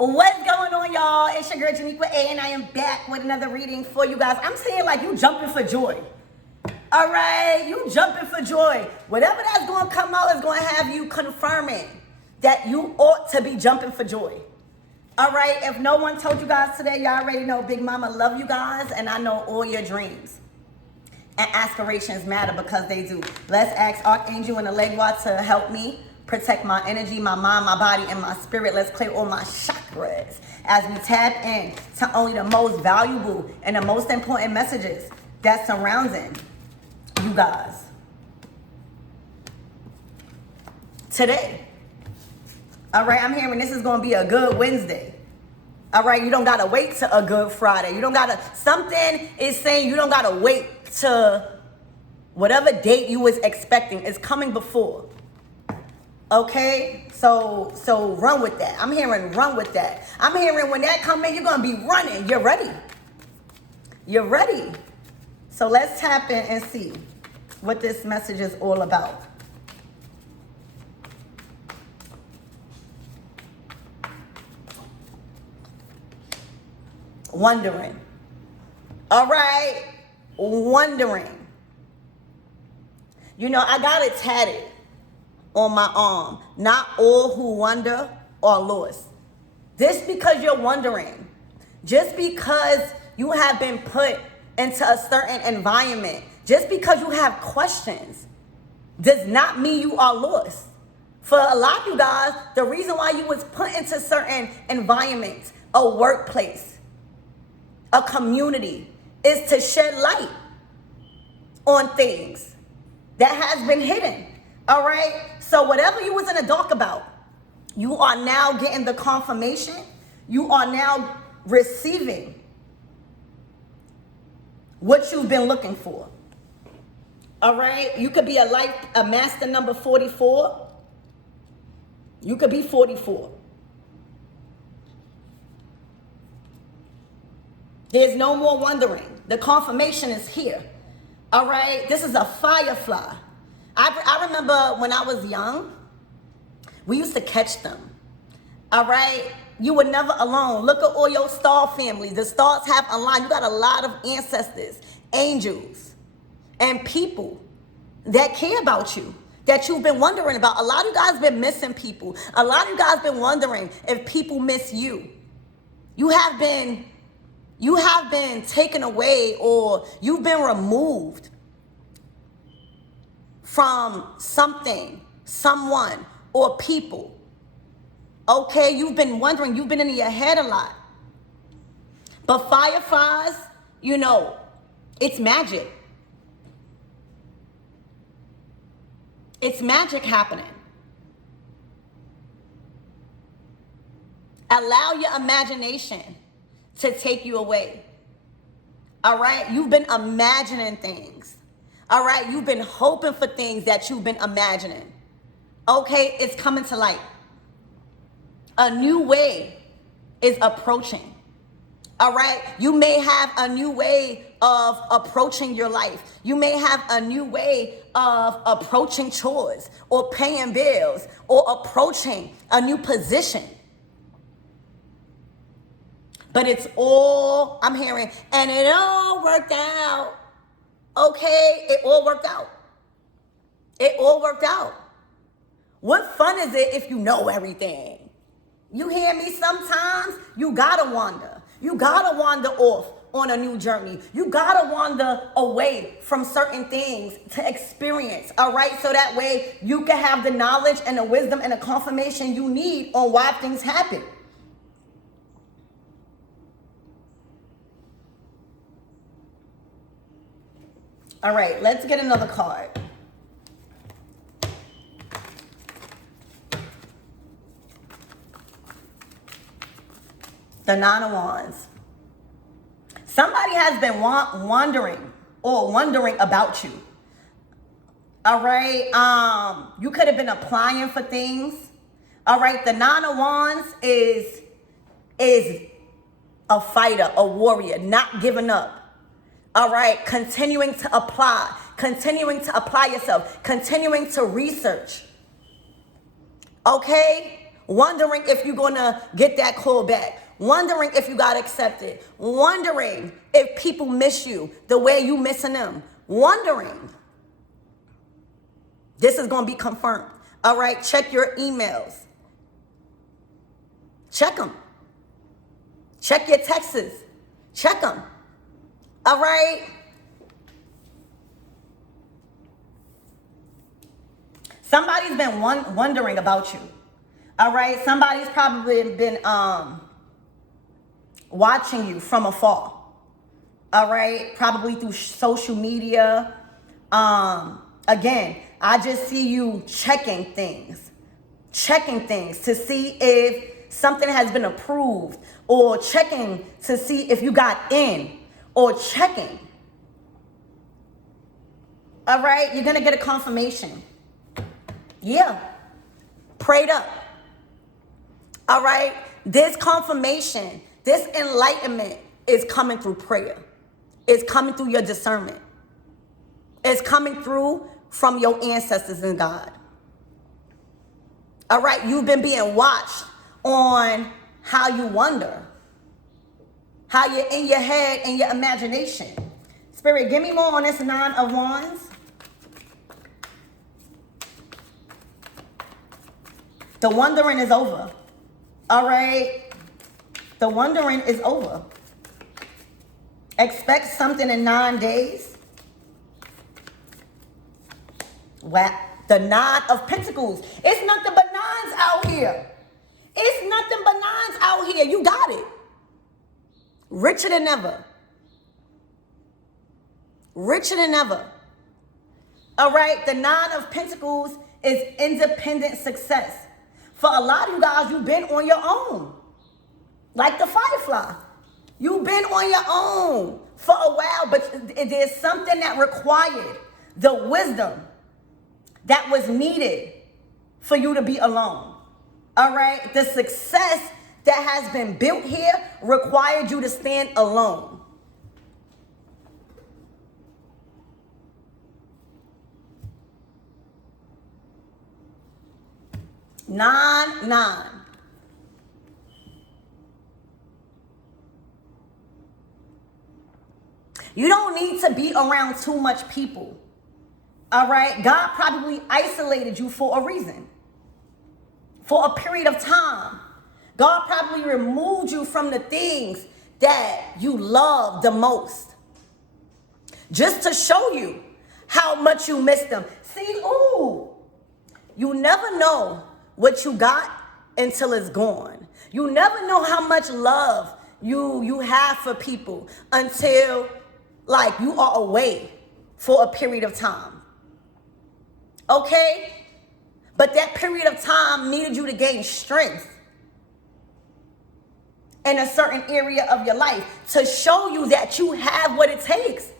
What's going on, y'all? It's your girl Janiqua A, and I am back with another reading for you guys. I'm saying, like, you jumping for joy. All right, you jumping for joy. Whatever that's going to come out is going to have you confirming that you ought to be jumping for joy. All right, if no one told you guys today, y'all already know Big Mama love you guys, and I know all your dreams and aspirations matter because they do. Let's ask Archangel and the Legua to help me protect my energy, my mind, my body, and my spirit. Let's clear all my chakras as we tap in to only the most valuable and the most important messages that surrounding you guys today. All right, I'm hearing this is going to be a good Wednesday. All right, you don't got to wait to a good Friday. You don't got to, something is saying you don't got to wait to whatever date you was expecting is coming before. Okay, so run with that. I'm hearing run with that. I'm hearing when that come in, you're going to be running. You're ready. You're ready. So let's tap in and see what this message is all about. Wondering. All right, wondering. You know, I got it tatted on my arm. Not all who wonder are lost. Just because you're wondering, just because you have been put into a certain environment, just because you have questions, does not mean you are lost. For a lot of you guys, the reason why you was put into certain environments, a workplace, a community, is to shed light on things that has been hidden. All right, so whatever you was in the dark about, you are now getting the confirmation. You are now receiving what you've been looking for. All right, you could be a master number 44. You could be 44. There's no more wondering. The confirmation is here. All right, this is a firefly. I remember when I was young, we used to catch them. All right, you were never alone. Look at all your star families. The stars have a line. You got a lot of ancestors, angels, and people that care about you, that you've been wondering about. A lot of you guys been missing people. A lot of you guys been wondering if people miss you. You have been taken away, or you've been removed from something, someone, or people. Okay, you've been wondering, you've been in your head a lot. But fireflies, you know, it's magic. It's magic happening. Allow your imagination to take you away. All right, you've been imagining things. All right, you've been hoping for things that you've been imagining. Okay, it's coming to light. A new way is approaching. All right, you may have a new way of approaching your life. You may have a new way of approaching chores or paying bills or approaching a new position. But it's all, I'm hearing, and it all worked out. Okay, it all worked out. It all worked out. What fun is it if you know everything? You hear me? Sometimes you gotta wander. You gotta wander off on a new journey. You gotta wander away from certain things to experience, all right? So that way you can have the knowledge and the wisdom and the confirmation you need on why things happen. All right, let's get another card. The Nine of Wands. Somebody has been wondering about you. All right, you could have been applying for things. All right, the Nine of Wands is a fighter, a warrior, not giving up. All right, continuing to apply yourself, continuing to research. Okay, Wondering if you're going to get that call back. Wondering if you got accepted. Wondering if people miss you the way you missing them. Wondering. This is going to be confirmed. All right, check your emails. Check them. Check your texts. Check them. All right. Somebody's been wondering about you. All right. Somebody's probably been watching you from afar. All right. Probably through social media. Again, I just see you checking things to see if something has been approved, or checking to see if you got in, or checking. All right. You're going to get a confirmation. Yeah. Prayed up. All right. This confirmation, this enlightenment is coming through prayer. It's coming through your discernment. It's coming through from your ancestors and God. All right. You've been being watched on how you wonder, how you're in your head and your imagination. Spirit, give me more on this 9 of Wands. The wondering is over. All right. The wondering is over. Expect something in 9 days. Wow. The 9 of Pentacles. It's nothing but 9s out here. It's nothing but 9s out here. You got it. Richer than ever. Richer than ever. All right. The 9 of Pentacles is independent success. For a lot of you guys, you've been on your own. Like the firefly. You've been on your own for a while, but there's something that required the wisdom that was needed for you to be alone. All right? The success that has been built here required you to stand alone. Nine. You don't need to be around too much people. All right? God probably isolated you for a reason. For a period of time. God probably removed you from the things that you love the most. Just to show you how much you miss them. See, you never know what you got until it's gone. You never know how much love you have for people until like you are away for a period of time. Okay? But that period of time needed you to gain strength in a certain area of your life to show you that you have what it takes.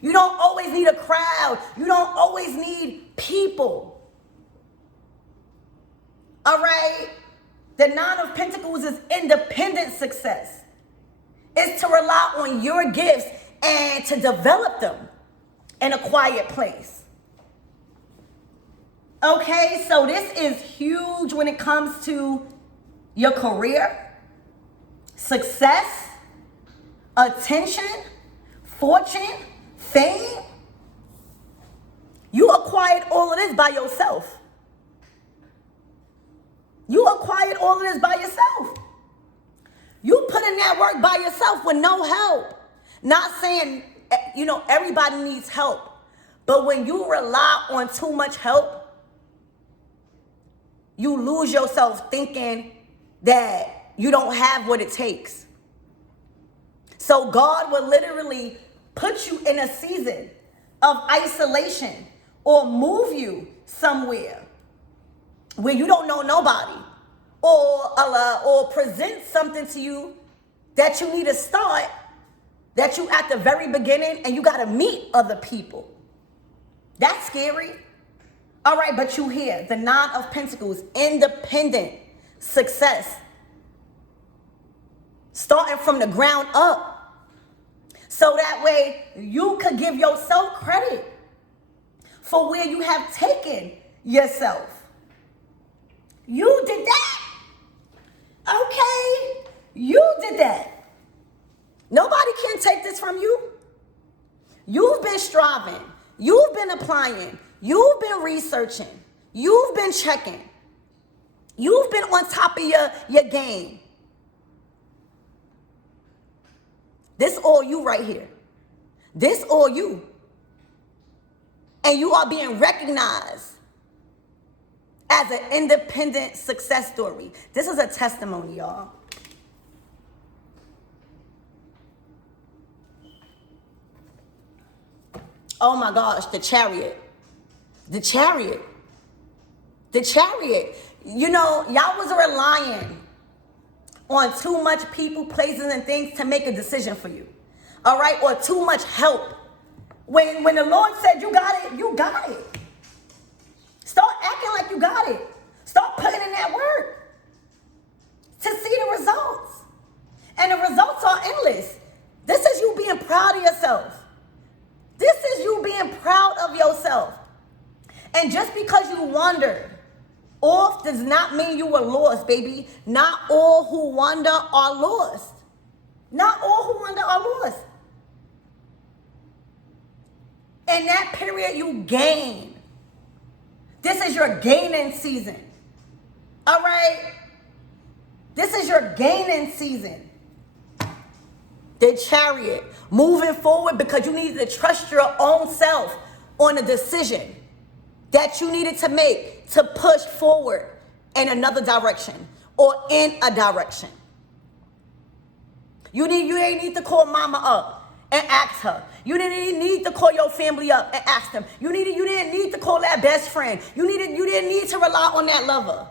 You don't always need a crowd. You don't always need people. All right? The 9 of Pentacles is independent success. It's to rely on your gifts and to develop them in a quiet place. Okay, so this is huge when it comes to your career, success, attention, fortune, fame. You acquired all of this by yourself. You acquired all of this by yourself. You put in that work by yourself with no help. Not saying, everybody needs help. But when you rely on too much help, you lose yourself thinking that you don't have what it takes. So God will literally put you in a season of isolation or move you somewhere where you don't know nobody, or present something to you that you need to start, that you at the very beginning and you got to meet other people. That's scary. All right, but you hear the 9 of Pentacles, independent success, starting from the ground up. So that way you could give yourself credit for where you have taken yourself. You did that. Okay, you did that. Nobody can take this from you. You've been striving. You've been applying. You've been researching. You've been checking. You've been on top of your game. This all you right here. This all you. And you are being recognized as an independent success story. This is a testimony, y'all. Oh my gosh, the Chariot. The Chariot. The Chariot. You know, y'all was relying on too much people, places, and things to make a decision for you. All right? Or too much help. When the Lord said you got it, you got it. Start acting like you got it. Start putting in that work to see the results. And the results are endless. This is you being proud of yourself. This is you being proud of yourself. And just because you wandered off does not mean you were lost, baby. Not all who wander are lost. Not all who wander are lost. In that period, you gain. This is your gaining season. All right? This is your gaining season. The Chariot. Moving forward because you needed to trust your own self on a decision that you needed to make to push forward in another direction or in a direction. You ain't need to call mama up and ask her. You didn't need to call your family up and ask them. You didn't need to call that best friend. You didn't need to rely on that lover.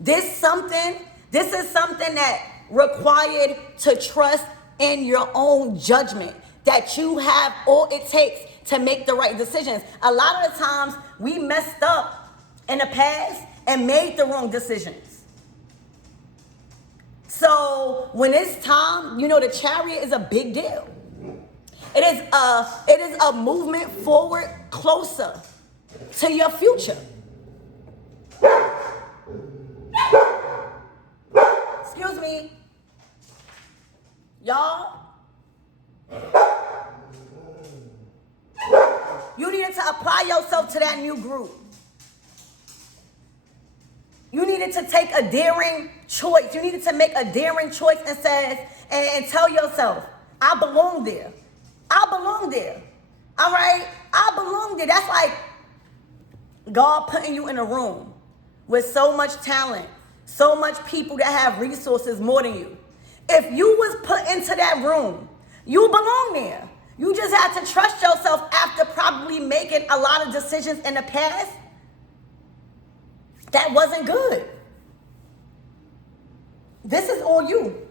This is something that required to trust in your own judgment, that you have all it takes to make the right decisions. A lot of the times we messed up in the past and made the wrong decisions. So when it's time, you know, the Chariot is a big deal. It is a movement forward closer to your future. Excuse me. Y'all, you needed to apply yourself to that new group. You needed to take a daring choice. You needed to make a daring choice and tell yourself, I belong there. I belong there. All right? I belong there. That's like God putting you in a room with so much talent, so much people that have resources more than you. If you was put into that room, you belong there. You just had to trust yourself after probably making a lot of decisions in the past that wasn't good. This is all you.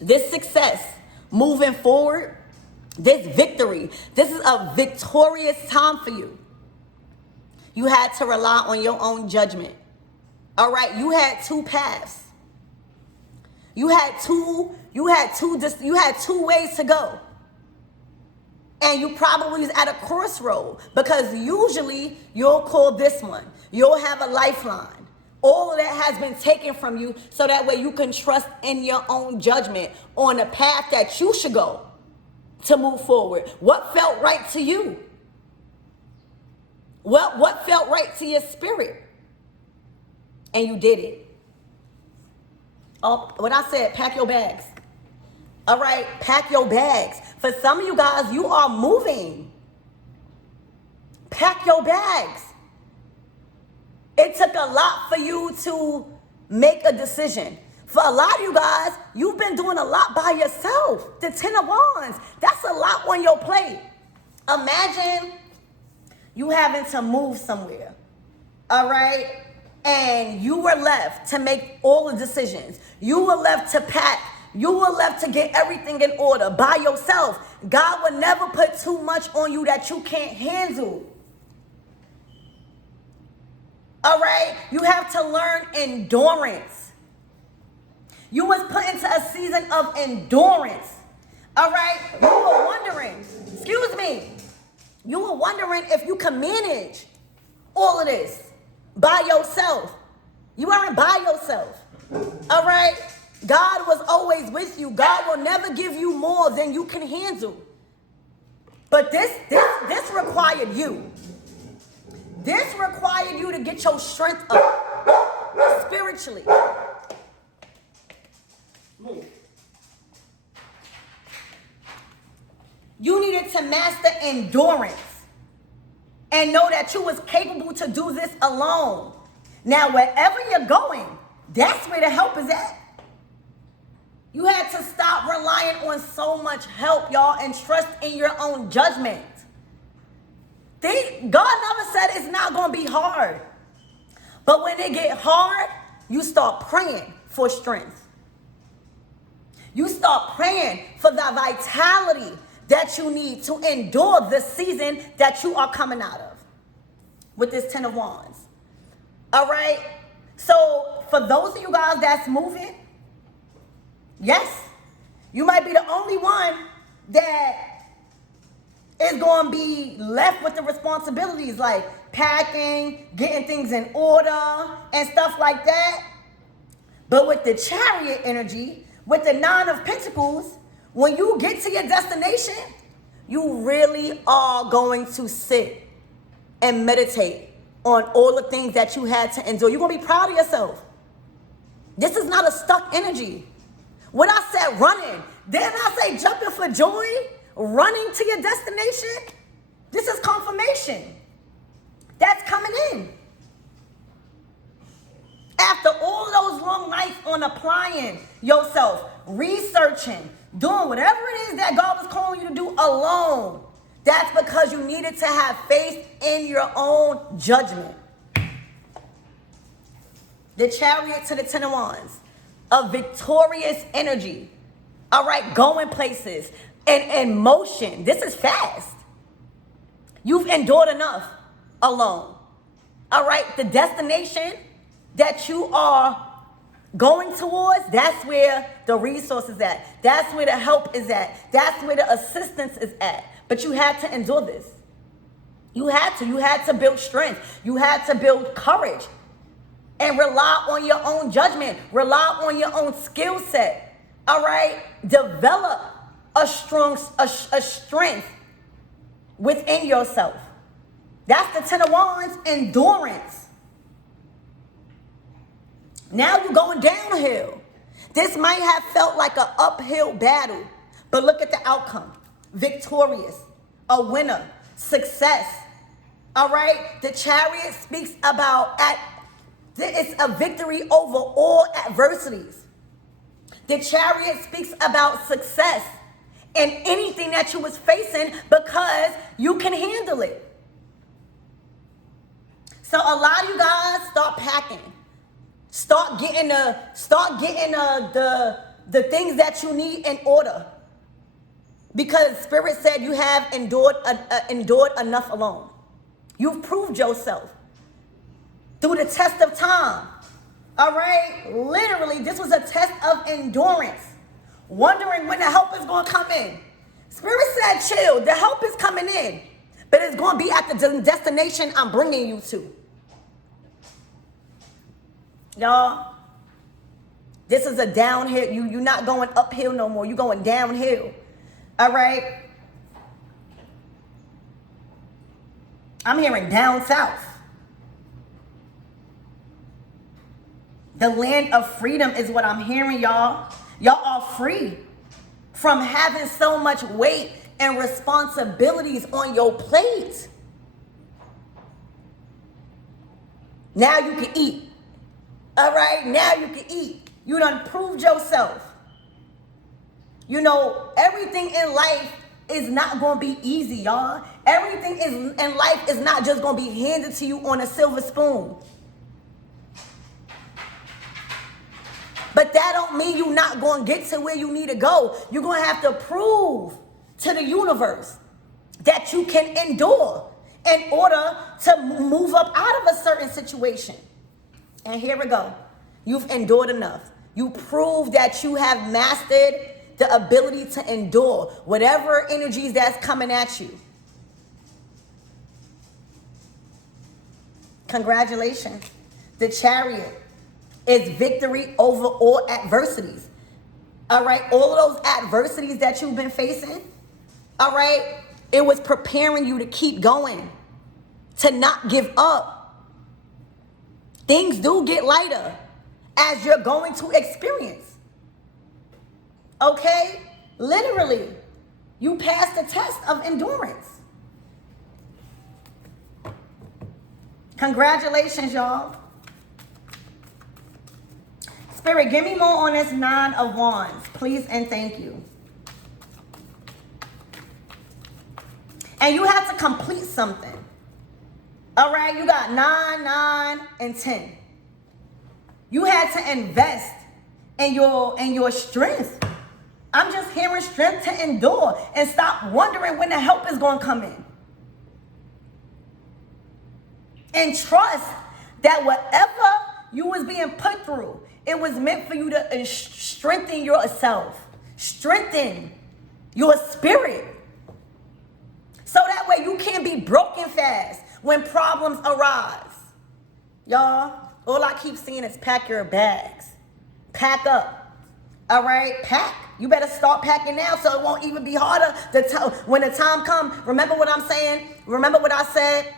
This success, moving forward, this victory, this is a victorious time for you. You had to rely on your own judgment. All right, you had two paths. You had two ways to go. And you probably was at a crossroad because usually you'll call this one. You'll have a lifeline. All of that has been taken from you so that way you can trust in your own judgment on the path that you should go to move forward. What felt right to you? What felt right to your spirit? And you did it. Oh, what I said, pack your bags. All right, pack your bags. For some of you guys, you are moving. Pack your bags. It took a lot for you to make a decision. For a lot of you guys, you've been doing a lot by yourself. The 10 of Wands, that's a lot on your plate. Imagine you having to move somewhere, all right? And you were left to make all the decisions. You were left to pack. You were left to get everything in order by yourself. God would never put too much on you that you can't handle. All right? You have to learn endurance. You was put into a season of endurance. All right? You were wondering, excuse me, you were wondering if you can manage all of this by yourself. You weren't by yourself. All right? God was always with you. God will never give you more than you can handle. But this required you. This required you to get your strength up spiritually. Move. You needed to master endurance and know that you was capable to do this alone. Now, wherever you're going, that's where the help is at. You had to stop relying on so much help, y'all, and trust in your own judgment. God never said it's not going to be hard. But when it get hard, you start praying for strength. You start praying for the vitality that you need to endure the season that you are coming out of with this 10 of Wands. All right? So for those of you guys that's moving, yes, you might be the only one that is going to be left with the responsibilities like packing, getting things in order, and stuff like that. But with the Chariot energy, with the 9 of Pentacles, when you get to your destination, you really are going to sit and meditate on all the things that you had to endure. You're going to be proud of yourself. This is not a stuck energy. When I said running, didn't I say jumping for joy? Running to your destination? This is confirmation. That's coming in. After all those long nights on applying yourself, researching, doing whatever it is that God was calling you to do alone, that's because you needed to have faith in your own judgment. The Chariot to the 10 of Wands, a victorious energy. All right, going places and motion. This is fast. You've endured enough alone. All right, the destination that you are going towards, that's where the resources at. That's where the help is at. That's where the assistance is at. But you had to endure this. You had to build strength. You had to build courage and rely on your own judgment. Rely on your own skill set. All right, develop a strength within yourself. That's the 10 of Wands, endurance. Now you're going downhill. This might have felt like an uphill battle, but look at the outcome. Victorious, a winner, success. All right? The Chariot speaks about it's a victory over all adversities. The Chariot speaks about success in anything that you was facing because you can handle it. So a lot of you guys start packing. Start getting the things that you need in order. Because Spirit said you have endured enough alone. You've proved yourself through the test of time. All right? Literally, this was a test of endurance. Wondering when the help is going to come in. Spirit said, chill. The help is coming in. But it's going to be at the destination I'm bringing you to. Y'all, this is a downhill. You're not going uphill no more. You're going downhill. All right? I'm hearing down south. The land of freedom is what I'm hearing, y'all. Y'all are free from having so much weight and responsibilities on your plate. Now you can eat. All right, now you can eat. You done proved yourself. You know, everything in life is not going to be easy, y'all. Everything in life is not just going to be handed to you on a silver spoon. But that don't mean you're not going to get to where you need to go. You're going to have to prove to the universe that you can endure in order to move up out of a certain situation. And here we go. You've endured enough. You prove that you have mastered the ability to endure whatever energies that's coming at you. Congratulations. The Chariot. is victory over all adversities. All right, all of those adversities that you've been facing, all right, it was preparing you to keep going, to not give up. Things do get lighter as you're going to experience. Okay? Literally, you passed the test of endurance. Congratulations, y'all. Spirit, give me more on this 9 of Wands, please and thank you. And you have to complete something. All right, you got 9, 9, and 10. You had to invest in your strength. I'm just hearing strength to endure and stop wondering when the help is going to come in. And trust that whatever you was being put through, it was meant for you to strengthen yourself, strengthen your spirit. So that way you can't be broken fast when problems arise. Y'all, all I keep seeing is pack your bags. Pack up. All right, pack. You better start packing now so it won't even be harder when the time comes. Remember what I'm saying? Remember what I said?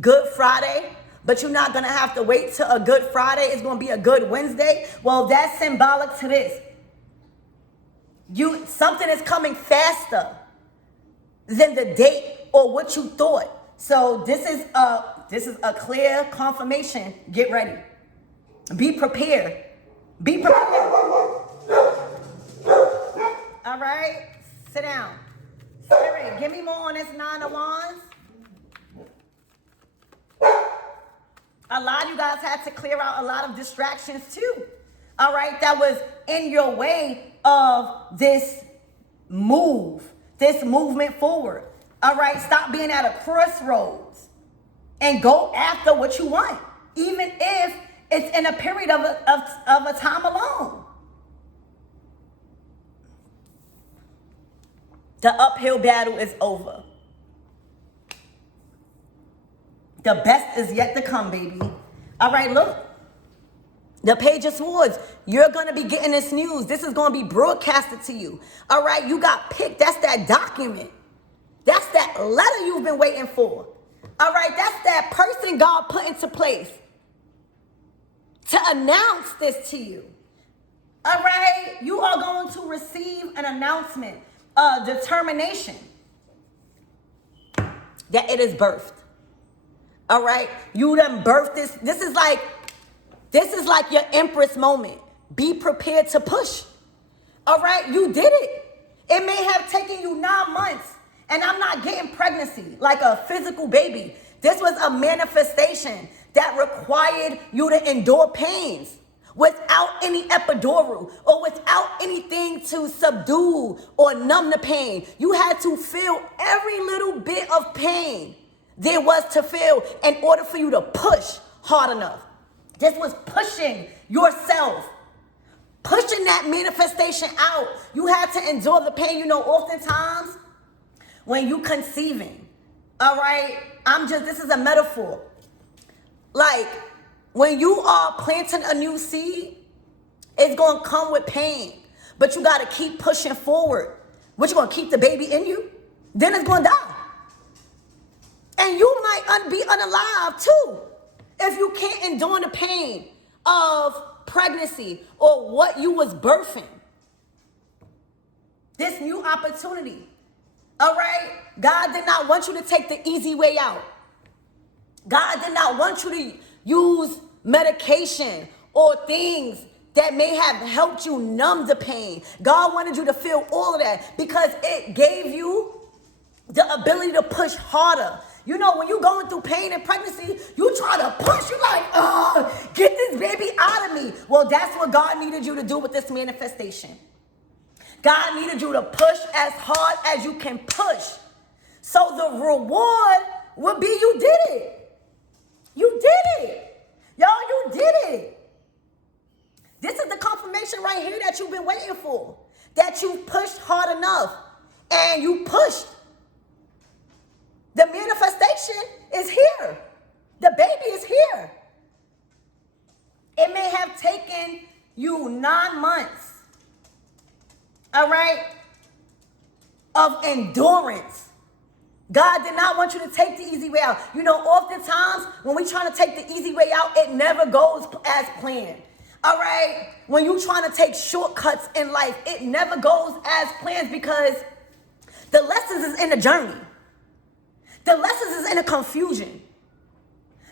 Good Friday. But you're not going to have to wait till a Good Friday. It's going to be a Good Wednesday. Well, that's symbolic to this. Something is coming faster than the date or what you thought. So this is a clear confirmation. Get ready. Be prepared. Be prepared. All right? Sit down. Spirit, give me more on this 9 of Wands. A lot of you guys had to clear out a lot of distractions too. All right? That was in your way of this move, this movement forward. All right? Stop being at a crossroads and go after what you want, even if it's in a period of a time alone. The uphill battle is over. The best is yet to come, baby. All right, look. The Page of Swords. You're going to be getting this news. This is going to be broadcasted to you. All right, you got picked. That's that document. That's that letter you've been waiting for. All right, that's that person God put into place to announce this to you. All right, you are going to receive an announcement, a determination that it is birthed. All right, you done birthed this. This is like your Empress moment. Be prepared to push. All right, you did it. It may have taken you 9 months, and I'm not getting pregnancy like a physical baby. This was a manifestation that required you to endure pains without any epidural or without anything to subdue or numb the pain. You had to feel every little bit of pain there was to feel in order for you to push hard enough. This was pushing yourself, pushing that manifestation out. You had to endure the pain. You know, oftentimes when you conceiving, all right, this is a metaphor. Like when you are planting a new seed, it's going to come with pain, but you got to keep pushing forward. What, you going to keep the baby in you? Then it's going to die. And you might be unalive too if you can't endure the pain of pregnancy or what you was birthing. This new opportunity. All right? God did not want you to take the easy way out. God did not want you to use medication or things that may have helped you numb the pain. God wanted you to feel all of that because it gave you the ability to push harder. You know, when you're going through pain and pregnancy, you try to push. You're like, get this baby out of me. Well, that's what God needed you to do with this manifestation. God needed you to push as hard as you can push. So the reward would be you did it. You did it. Y'all, you did it. This is the confirmation right here that you've been waiting for. That you pushed hard enough and you pushed. The manifestation is here. The baby is here. It may have taken you 9 months, all right, of endurance. God did not want you to take the easy way out. You know, oftentimes when we trying to take the easy way out, it never goes as planned. All right? When you trying to take shortcuts in life, it never goes as planned because the lessons is in the journey. The lessons is in the confusion.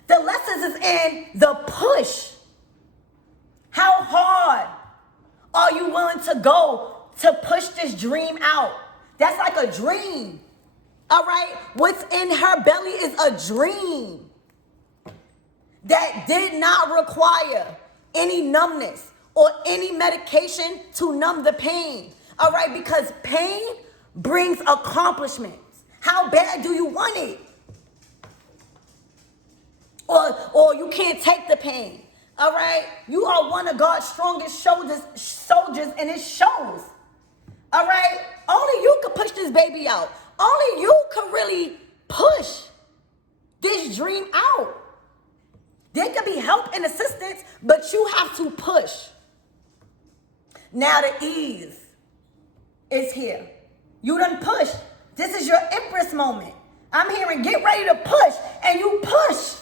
The lessons is in the push. How hard are you willing to go to push this dream out? That's like a dream. All right? Within her belly is a dream that did not require any numbness or any medication to numb the pain. All right? Because pain brings accomplishments. How bad do you want it? Or you can't take the pain. All right? You are one of God's strongest soldiers, and it shows. All right? Only you can push this baby out. Only you can really push this dream out. There could be help and assistance, but you have to push. Now the ease is here. You done pushed. This is your Empress moment. I'm hearing get ready to push, and you pushed.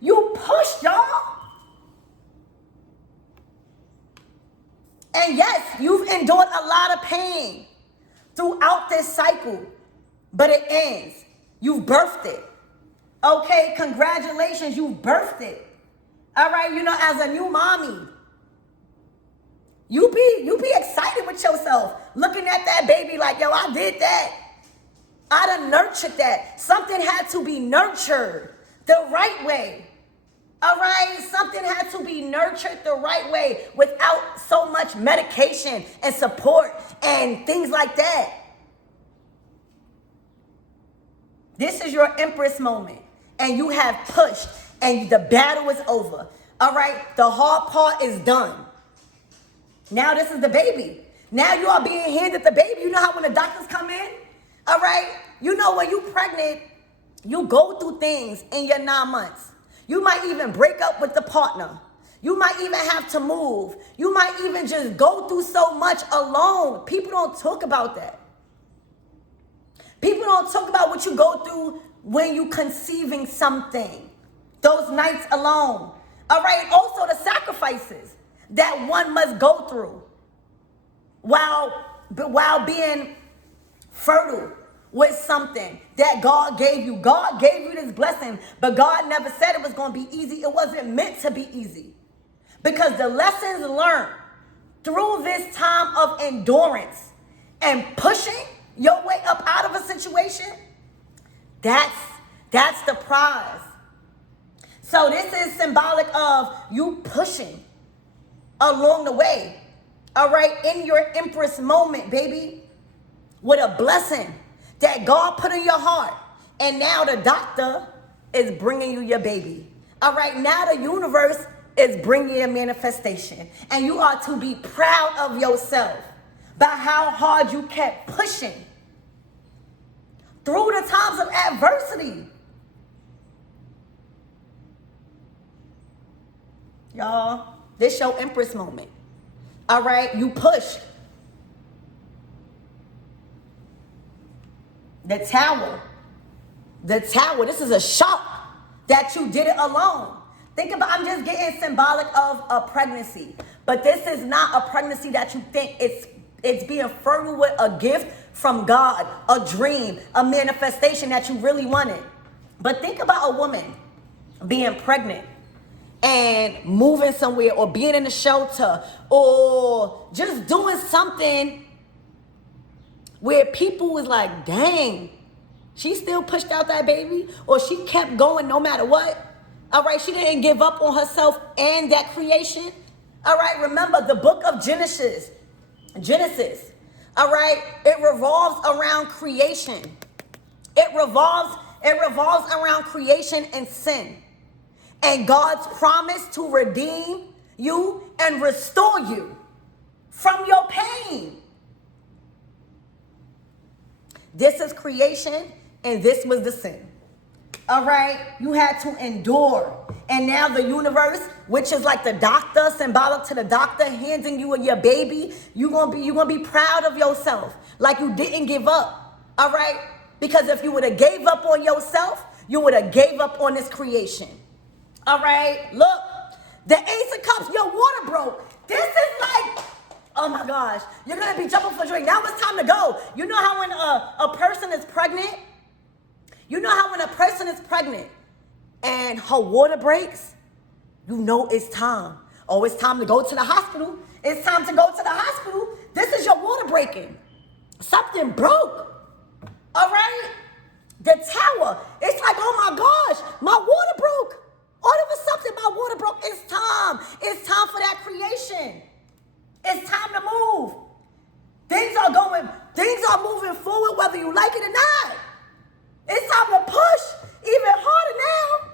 You pushed, y'all. And yes, you've endured a lot of pain throughout this cycle, but it ends. You've birthed it. Okay, congratulations, you've birthed it. All right, you know, as a new mommy, you be excited with yourself, looking at that baby like, yo, I did that. I done nurtured that. Something had to be nurtured the right way. All right, something had to be nurtured the right way without so much medication and support and things like that. This is your Empress moment, and you have pushed, and the battle is over. All right, the hard part is done. Now this is the baby. Now you are being handed the baby. You know how when the doctors come in, all right, you know when you pregnant, you go through things in your 9 months. You might even break up with the partner. You might even have to move. You might even just go through so much alone. People don't talk about that. People don't talk about what you go through when you conceiving something. Those nights alone. All right. Also the sacrifices that one must go through while being fertile with something that God gave you. God gave you this blessing, but God never said it was going to be easy. It wasn't meant to be easy. Because the lessons learned through this time of endurance and pushing your way up out of a situation, that's the prize. So this is symbolic of you pushing along the way. All right, in your Empress moment, baby, with a blessing that God put in your heart. And now the doctor is bringing you your baby. All right, now the universe is bringing you a manifestation. And you are to be proud of yourself by how hard you kept pushing through the times of adversity. Y'all, this your Empress moment. All right, you pushed. The tower, this is a shock that you did it alone. Think about, I'm just getting symbolic of a pregnancy, but this is not a pregnancy that you think. It's being fertile with a gift from God, a dream, a manifestation that you really wanted. But think about a woman being pregnant and moving somewhere or being in a shelter or just doing something where people was like, dang, she still pushed out that baby, or she kept going no matter what. All right, she didn't give up on herself and that creation. All right, remember the book of Genesis. All right, it revolves around creation. It revolves around creation and sin. And God's promise to redeem you and restore you from your pain. This is creation, and this was the sin. All right? You had to endure. And now the universe, which is like the doctor, symbolic to the doctor, handing you your baby, you're gonna be proud of yourself. Like you didn't give up. All right? Because if you would have gave up on yourself, you would have gave up on this creation. All right? Look, the Ace of Cups, your water broke. This is like, oh my gosh, you're gonna be jumping for joy. Now it's time to go. You know how when a person is pregnant, and her water breaks, you know it's time. Oh, it's time to go to the hospital. It's time to go to the hospital. This is your water breaking. Something broke. All right? The Tower. It's like, oh my gosh, my water broke. All of a sudden, my water broke. It's time. It's time for that creation. It's time to move. Things are moving forward whether you like it or not. It's time to push even harder now.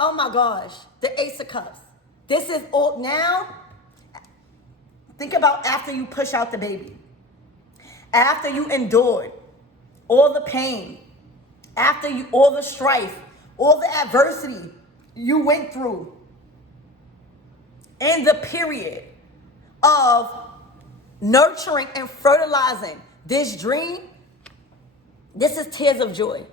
Oh my gosh, the Ace of Cups. This is all now. Think about after you push out the baby. After you endured all the pain, all the strife, all the adversity you went through in the period of nurturing and fertilizing this dream. This is tears of joy.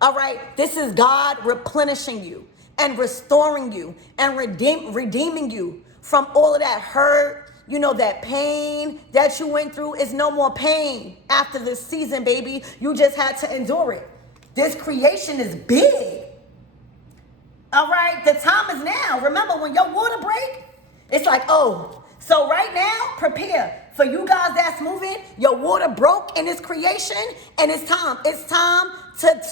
All right, this is God replenishing you and restoring you and redeeming you from all of that hurt, that pain that you went through. Is no more pain after this season, baby. You just had to endure it. This creation is big. All right, the time is now. Remember, when your water break, it's like, oh, so right now, prepare. For you guys that's moving, your water broke in this creation, and it's time. It's time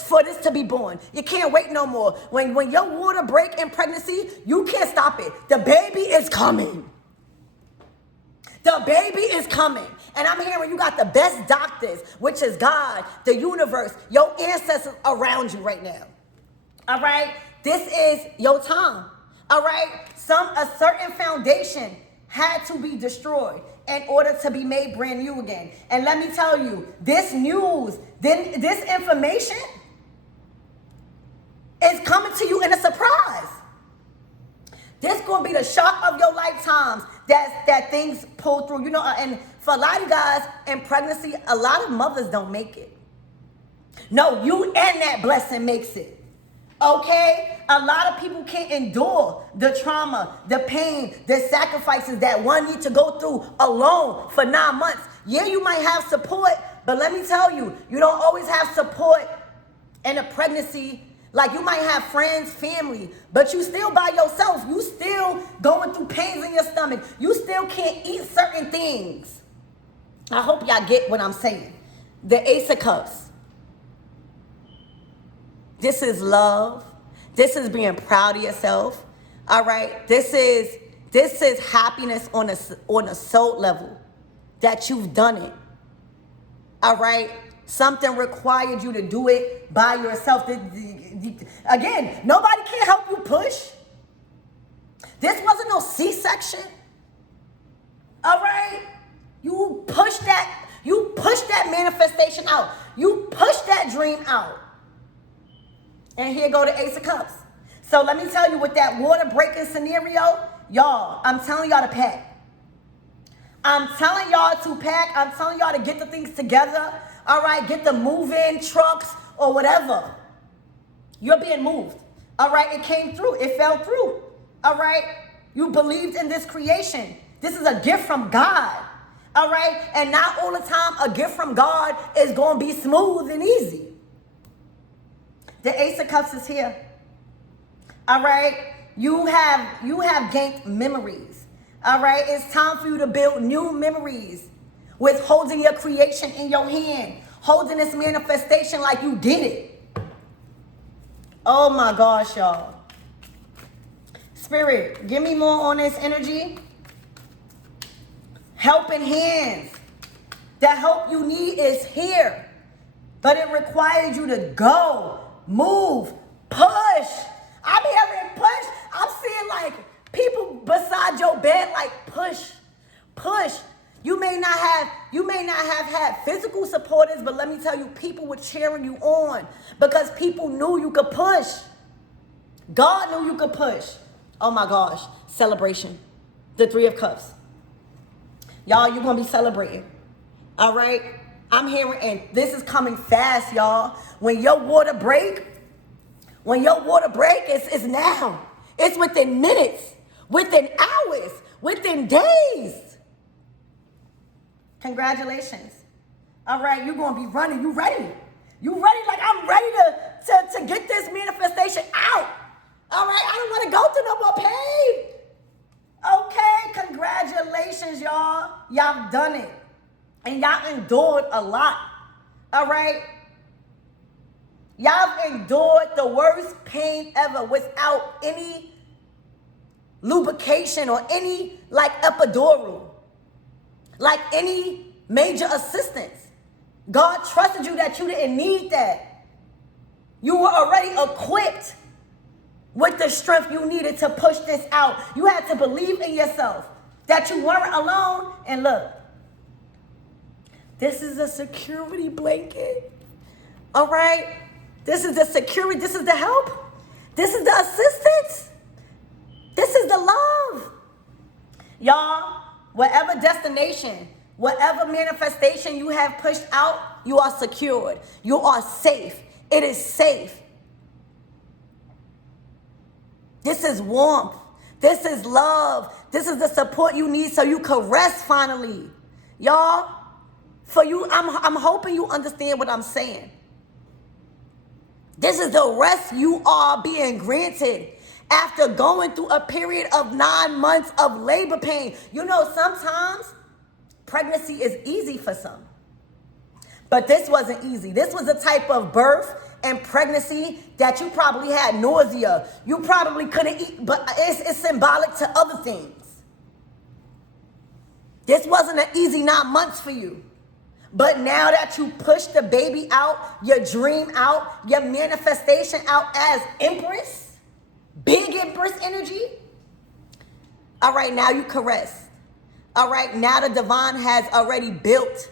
for this to be born. You can't wait no more. When your water break in pregnancy, you can't stop it. The baby is coming. The baby is coming. And I'm hearing you got the best doctors, which is God, the universe, your ancestors around you right now. All right? This is your time. All right? A certain foundation had to be destroyed in order to be made brand new again. And let me tell you, this news, this information is coming to you in a surprise. This going to be the shock of your lifetimes that things pull through. And for a lot of you guys in pregnancy, a lot of mothers don't make it. No, you and that blessing makes it. Okay? A lot of people can't endure the trauma, the pain, the sacrifices that one needs to go through alone for 9 months. Yeah, you might have support, but let me tell you, you don't always have support in a pregnancy. Like, you might have friends, family, but you still by yourself. You still going through pains in your stomach. You still can't eat certain things. I hope y'all get what I'm saying. The Ace of Cups. This is love. This is being proud of yourself. All right. This is happiness on a soul level that you've done it. All right. Something required you to do it by yourself. Again, nobody can help you push. This wasn't no C-section. All right. You push that manifestation out. You push that dream out. And here go the Ace of Cups. So let me tell you, with that water breaking scenario, y'all, I'm telling y'all to pack. I'm telling y'all to pack. I'm telling y'all to get the things together. All right, get the move-in trucks or whatever. You're being moved. All right, it came through. It fell through. All right, you believed in this creation. This is a gift from God. All right, and not all the time a gift from God is going to be smooth and easy. The Ace of Cups is here. All right. You have gained memories. All right. It's time for you to build new memories with holding your creation in your hand, holding this manifestation like you did it. Oh my gosh, y'all. Spirit, give me more on this energy. Helping hands. The help you need is here, but it requires you to go. Move, push. I be having push. I'm seeing like people beside your bed, like push. You may not have had physical supporters, but let me tell you, people were cheering you on because people knew you could push. God knew you could push. Oh my gosh. Celebration. The Three of Cups. Y'all, you're going to be celebrating. All right? I'm hearing, and this is coming fast, y'all. When your water break, it's now. It's within minutes, within hours, within days. Congratulations. All right, you're going to be running. You ready? You ready? Like, I'm ready to get this manifestation out. All right, I don't want to go through no more pain. Okay, congratulations, y'all. Y'all done it. And y'all endured a lot. All right? Y'all endured the worst pain ever without any lubrication or any, like, epidural. Like, any major assistance. God trusted you that you didn't need that. You were already equipped with the strength you needed to push this out. You had to believe in yourself that you weren't alone. And look, this is a security blanket. All right? This is the security. This is the help. This is the assistance. This is the love. Y'all, whatever destination, whatever manifestation you have pushed out, you are secured. You are safe. It is safe. This is warmth. This is love. This is the support you need so you can rest finally. Y'all, for you, I'm hoping you understand what I'm saying. This is the rest you are being granted after going through a period of 9 months of labor pain. You know, sometimes pregnancy is easy for some. But this wasn't easy. This was a type of birth and pregnancy that you probably had nausea. You probably couldn't eat, but it's symbolic to other things. This wasn't an easy 9 months for you. But now that you push the baby out, your dream out, your manifestation out as Empress, big Empress energy, all right, now you can rest. All right, now the divine has already built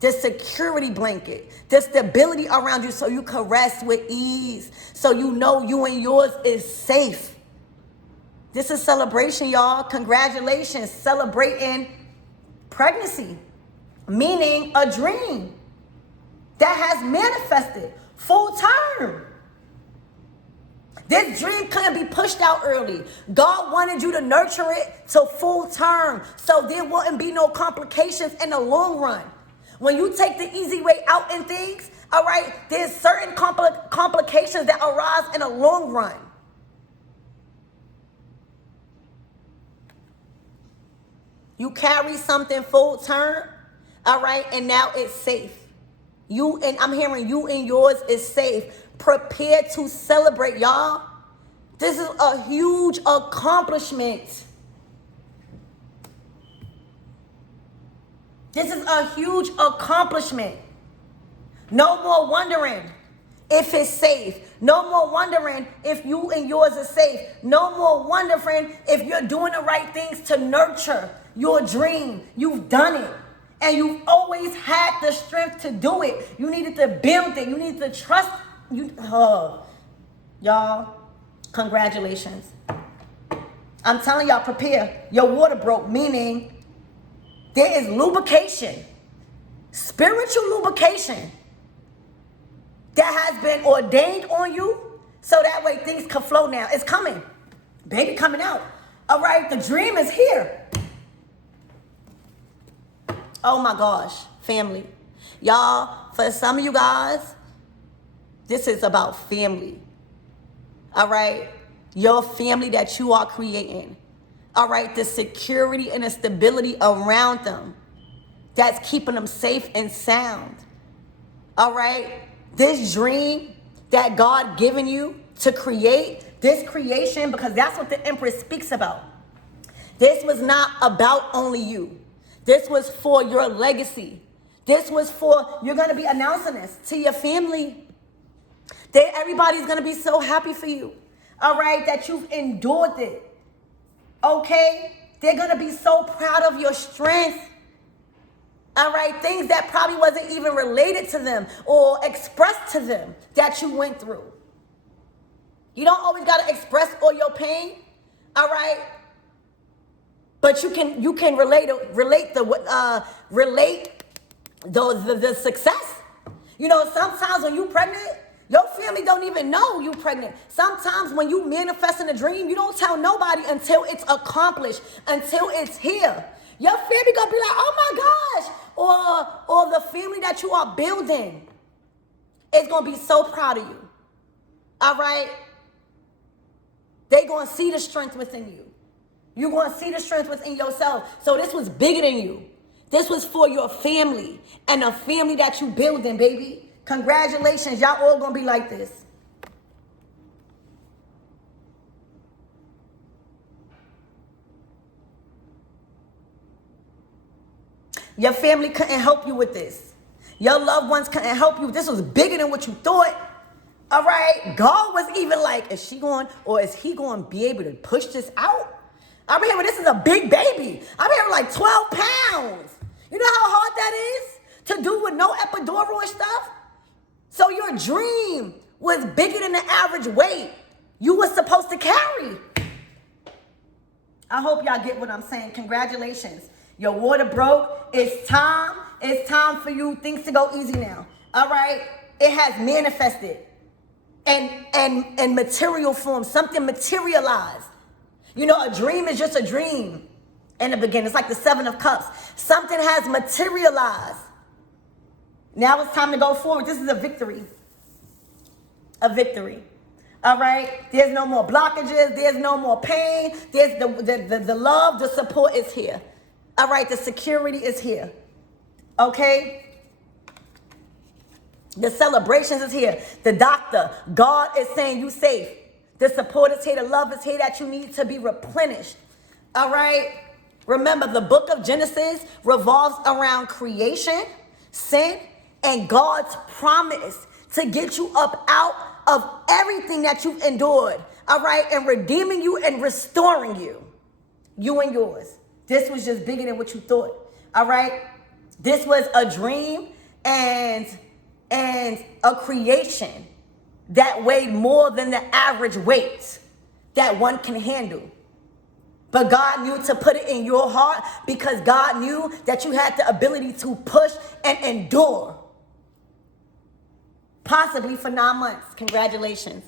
the security blanket, the stability around you so you can rest with ease, so you know you and yours is safe. This is celebration, y'all. Congratulations, celebrating pregnancy, meaning a dream that has manifested full term. This dream couldn't be pushed out early. God wanted you to nurture it to full term so there wouldn't be no complications in the long run. When you take the easy way out in things, all right, there's certain complications that arise in the long run. You carry something full term, all right, and now it's safe. You and I'm hearing you and yours is safe. Prepare to celebrate, y'all. This is a huge accomplishment. This is a huge accomplishment. No more wondering if it's safe. No more wondering if you and yours are safe. No more wondering if you're doing the right things to nurture your dream. You've done it. And you've always had the strength to do it. You needed to build it. You needed to trust. Y'all, congratulations. I'm telling y'all, prepare. Your water broke, meaning there is lubrication, spiritual lubrication that has been ordained on you so that way things can flow now. It's coming. Baby coming out. All right, the dream is here. Oh my gosh, family. Y'all, for some of you guys, this is about family. All right? Your family that you are creating. All right? The security and the stability around them that's keeping them safe and sound. All right? This dream that God given you to create, this creation, because that's what the Empress speaks about. This was not about only you. This was for your legacy. This was for, you're going to be announcing this to your family. Everybody's going to be so happy for you. All right, that you've endured it. Okay? They're going to be so proud of your strength. All right, things that probably wasn't even related to them or expressed to them that you went through. You don't always got to express all your pain, all right? But you can relate the success. You know, sometimes when you pregnant, your family don't even know you pregnant. Sometimes when you manifest in a dream, you don't tell nobody until it's accomplished, until it's here. Your family gonna be like, oh my gosh, or the family that you are building is gonna be so proud of you. All right? They gonna see the strength within you. You're going to see the strength within yourself. So this was bigger than you. This was for your family and the family that you building, baby. Congratulations. Y'all all going to be like this. Your family couldn't help you with this. Your loved ones couldn't help you. This was bigger than what you thought. All right? God was even like, is she going or is he going to be able to push this out? I'm here, this is a big baby. I'm here like 12 pounds. You know how hard that is to do with no epidural and stuff? So your dream was bigger than the average weight you were supposed to carry. I hope y'all get what I'm saying. Congratulations. Your water broke. It's time. It's time for you things to go easy now. All right? It has manifested and material form. Something materialized. You know, a dream is just a dream in the beginning. It's like the Seven of Cups. Something has materialized. Now it's time to go forward. This is a victory. A victory. All right? There's no more blockages. There's no more pain. There's the love, the support is here. All right? The security is here. Okay? The celebrations is here. The doctor, God is saying you safe. The support is here, the love is here that you need to be replenished. All right? Remember, the book of Genesis revolves around creation, sin, and God's promise to get you up out of everything that you've endured. All right? And redeeming you and restoring you. You and yours. This was just bigger than what you thought. All right? This was a dream and a creation that weighed more than the average weight that one can handle. But God knew to put it in your heart because God knew that you had the ability to push and endure. Possibly for 9 months. Congratulations.